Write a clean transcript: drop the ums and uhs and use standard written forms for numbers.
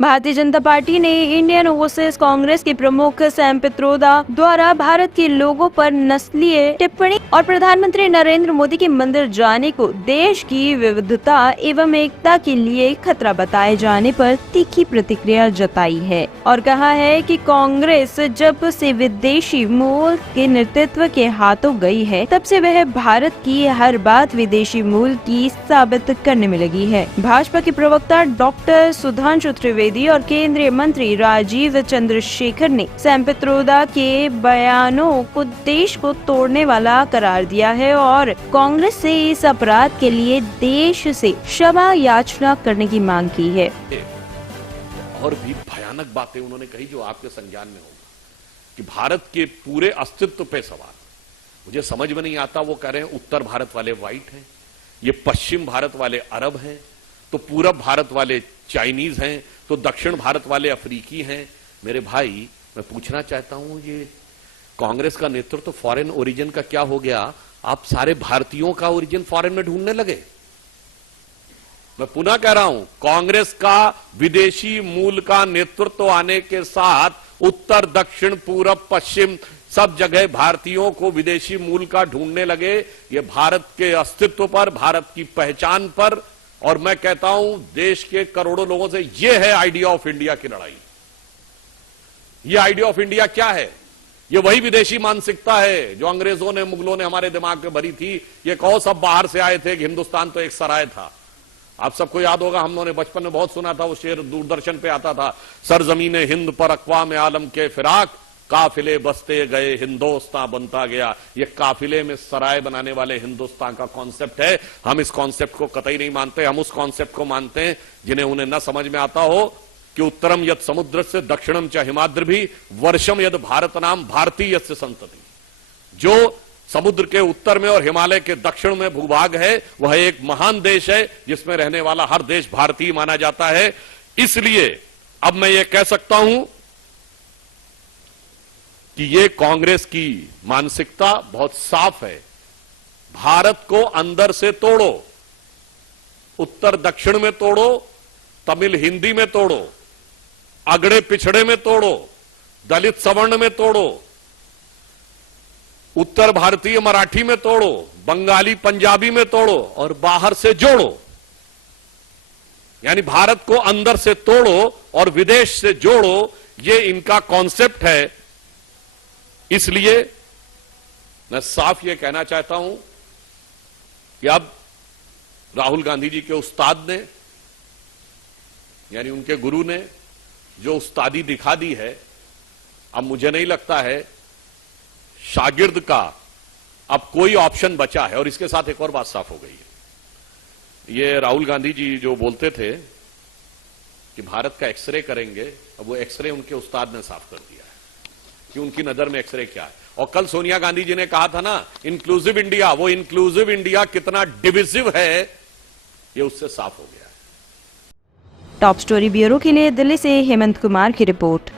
Bharatiya Janata party ने Indian overseas Congress के प्रमुख सैम पित्रोदा द्वारा भारत के लोगों पर नस्लीय टिप्पणी और प्रधानमंत्री नरेंद्र मोदी के मंदिर जाने को देश की विविधता एवं एकता के लिए खतरा बताए जाने पर तीखी प्रतिक्रिया जताई है और कहा है कि कांग्रेस जब से विदेशी मूल के नेतृत्व के हाथों गई है, तब से वह भारत की हर बात विदेशी मूल की साबित करने में लगी है। भाजपा के प्रवक्ता डॉक्टर सुधांशु त्रिवेदी और केंद्रीय मंत्री राजीव चंद्रशेखर ने सैम पित्रोदा के बयानों को देश को तोड़ने वाला करार दिया है और कांग्रेस से इस अपराध के लिए देश से क्षमा याचना करने की मांग की है। और भी भयानक बातें उन्होंने कही जो आपके संज्ञान में होगा कि भारत के पूरे अस्तित्व पे सवाल। मुझे समझ में नहीं आता, वो कह रहे हैं उत्तर भारत वाले व्हाइट हैं, ये पश्चिम भारत वाले अरब हैं, तो पूरब भारत वाले चाइनीज हैं, तो दक्षिण भारत वाले अफ्रीकी हैं। मेरे भाई, मैं पूछना चाहता हूं, ये कांग्रेस का नेतृत्व फॉरेन ओरिजिन का क्या हो गया? आप सारे भारतीयों का ओरिजिन फॉरेन में ढूंढने लगे। मैं पुनः कह रहा हूं, कांग्रेस का विदेशी मूल का नेतृत्व आने के साथ उत्तर दक्षिण पूरब पश्चिम सब जगह भारतीयों को विदेशी मूल का ढूंढने लगे। ये भारत के अस्तित्व पर, भारत की पहचान पर, और मैं कहता हूं देश के करोड़ों लोगों से, यह है आइडिया ऑफ इंडिया की लड़ाई। यह आइडिया ऑफ इंडिया क्या है? यह वही विदेशी मानसिकता है जो अंग्रेजों ने, मुगलों ने हमारे दिमाग में भरी थी। ये कहो सब बाहर से आए थे कि हिंदुस्तान तो एक सराय था। आप सबको याद होगा, हम लोगों ने बचपन में बहुत सुना था, वो शेर दूरदर्शन पे आता था, सरजमीन हिंद पर अक़वाम आलम के फिराक, काफिले बसते गए हिंदुस्तान बनता गया। ये काफिले में सराय बनाने वाले हिंदुस्तान का कॉन्सेप्ट है। हम इस कॉन्सेप्ट को कतई नहीं मानते। हम उस कॉन्सेप्ट को मानते हैं जिन्हें उन्हें न समझ में आता हो कि उत्तरम यद समुद्र से दक्षिणम च हिमाद्र भी वर्षम यद भारत नाम भारतीय से संतति। जो समुद्र के उत्तर में और हिमालय के दक्षिण में भूभाग है, वह एक महान देश है जिसमें रहने वाला हर देश भारतीय माना जाता है। इसलिए अब मैं ये कह सकता हूं कि ये कांग्रेस की मानसिकता बहुत साफ है। भारत को अंदर से तोड़ो, उत्तर दक्षिण में तोड़ो, तमिल हिंदी में तोड़ो, अगड़े पिछड़े में तोड़ो, दलित सवर्ण में तोड़ो, उत्तर भारतीय मराठी में तोड़ो, बंगाली पंजाबी में तोड़ो और बाहर से जोड़ो। यानी भारत को अंदर से तोड़ो और विदेश से जोड़ो, ये इनका कॉन्सेप्ट है। इसलिए मैं साफ ये कहना चाहता हूं कि अब राहुल गांधी जी के उस्ताद ने, यानी उनके गुरु ने जो उस्तादी दिखा दी है, अब मुझे नहीं लगता है शागिर्द का अब कोई ऑप्शन बचा है। और इसके साथ एक और बात साफ हो गई है। ये राहुल गांधी जी जो बोलते थे कि भारत का एक्सरे करेंगे, अब वो एक्सरे उनके उस्ताद ने साफ कर दिया है कि उनकी नजर में एक्सरे क्या है। और कल सोनिया गांधी जी ने कहा था ना इंक्लूसिव इंडिया, वो इंक्लूसिव इंडिया कितना डिविजिव है ये उससे साफ हो गया है। टॉप स्टोरी ब्यूरो के लिए दिल्ली से हेमंत कुमार की रिपोर्ट।